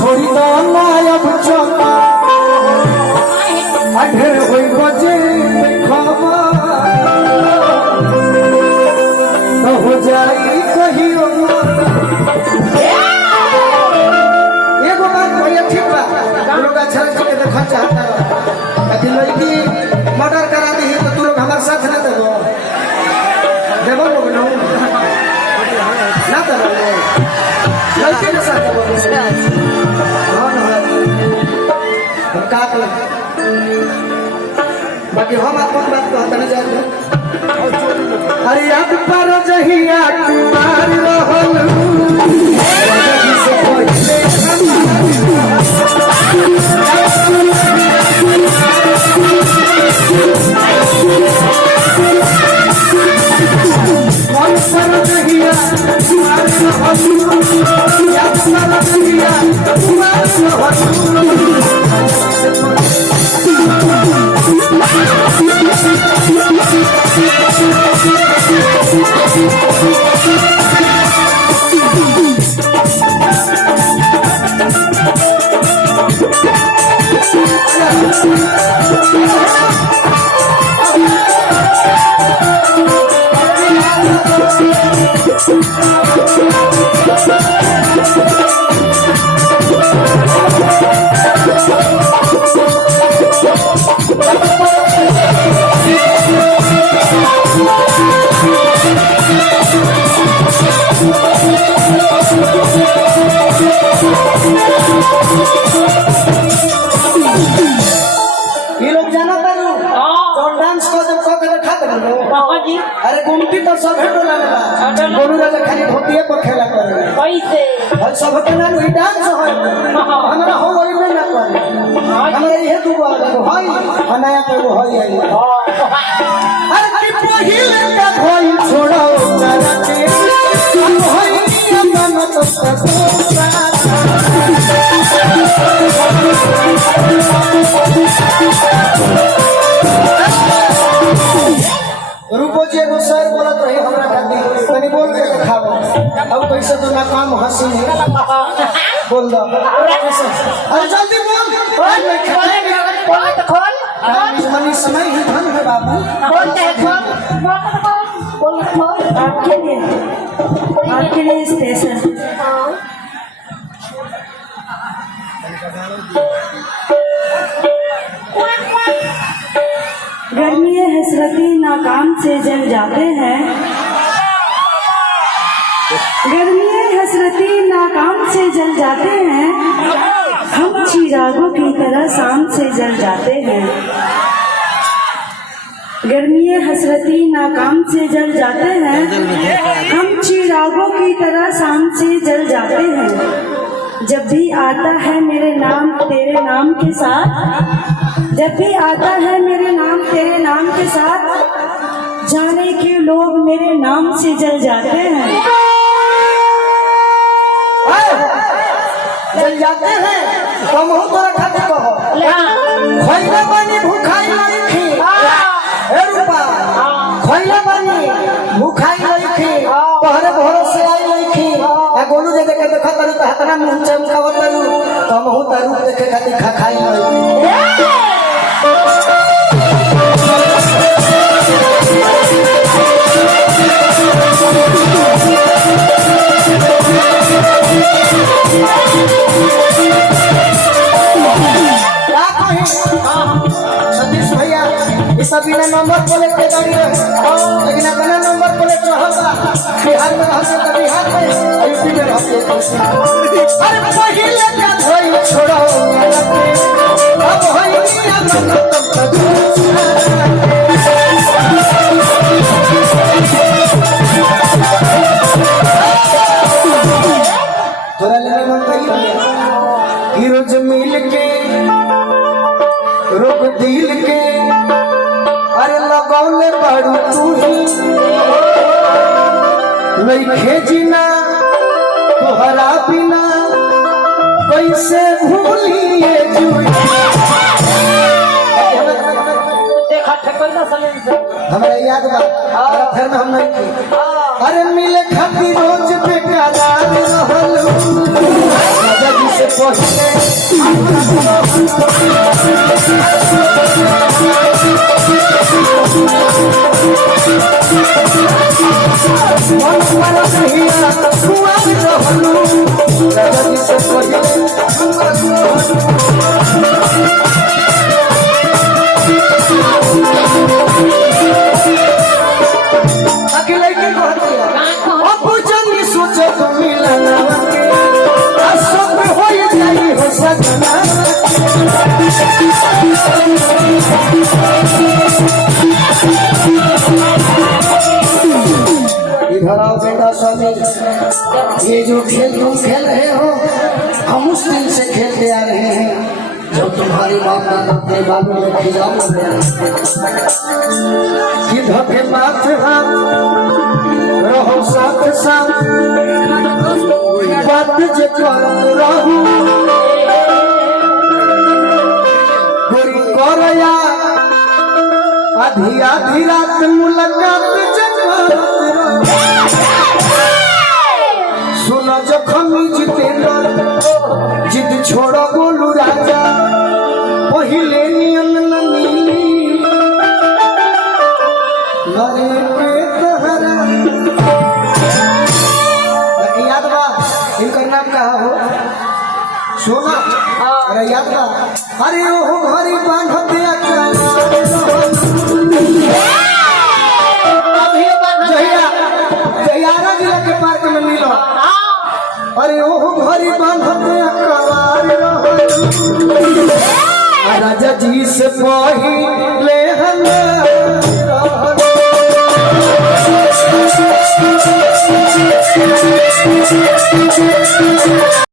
छोड़ी दो नायब चौका अढ़ेर हुई बजे तो हो जाई कहियो एगो बात भैया ठीक बा लोग अच्छा के देखा चाहता लेकिन लड़की मर्डर करा दी तो तू लोग हमारे साथ ना देबो देबो लोग ना देबो लड़की के साथ देबो का कर बाकी हम अपन बात कहते नहीं जाते अरे अब पर जहिया कुमार रहल अरे गुमटी तो सब हेडो लागला गोलू राजा खाली धोतिए पर खेला करे कैसे भाई सब के ना वही डांस होय हमरा हो वही में ना करे हमरा इहे दू बार भाई नया पे वो होय अरे की पहिले का होय छोड़ो तारा के होय मन तो रूपो जी एगो सर बोलत रही हमरा खातिर तनी बोल के दिखाओ अब कैसे तो ना काम हंसी है बोल दो अरे जल्दी बोल बोल तो खोल मनी समय ही धन है बाबू बोल तो खोल आपके लिए स्पेशल गर्मी हसरती नाकाम से जल जाते हैं गर्मी हसरती नाकाम से जल जाते हैं हम चिरागों की तरह शाम से जल जाते हैं गर्मी हसरती नाकाम से जल जाते हैं हम चिरागों की तरह शाम से जल जाते हैं जब भी आता है मेरे नाम तेरे नाम के साथ जब भी आता है मेरे नाम तेरे नाम के साथ जाने के लोग मेरे नाम से जल जाते हैं जल जाते हैं तो मुंह तोरा खातिर कहो खइला बानी भूखाई नहीं थी ए रूपा खइला बानी भूखाई नहीं थी पहरे भरोसे आई नहीं थी ए गोलू जे देखे देखा करू तो हतना मुंह चमकावत करू तो मुंह तारू देखे खातिर खाई नहीं सतीश भैया इस बिना नंबर प्लेट के गाड़ी रहे लेकिन अपना नंबर प्लेट रहता बिहार में रहते तो बिहार में यूपी में रहते अरे पहिले क्या धोई छोड़ो अब होई मिया मन तब तोरा लेने मन कहियो कि रोज मिल के रोक दिल के अरे लगौले बाड़ू तू ही लइखे जीना तोहरा बिना कैसे भूलिए हमरा याद बा फिर में हम नहीं की अरे मिले खातिर रोज बेकरार रहल इधर आओ बेटा स्वामी, ये जो खेल तुम खेल रहे हो हम उस दिन से खेलते आ रहे हैं जब तुम्हारी बाप अपने बाबू में खिजाओ कि धोखे बात रहो साथ साथ बात जे करत रहू पूरी करया आधी आधी रात मुलाकात जे करत सुनो जखमी जितेंद्र जिद छोड़ो गोलू राजा पहिले नियन नमी मरे के तहरा याद बा इनका नाम का हो सोना अरे याद बा अरे ओहो घरी बांधते जहियारा जिला के पार्क में मिलो अरे ओहो घरी बांधते राजा जी से पहिले हम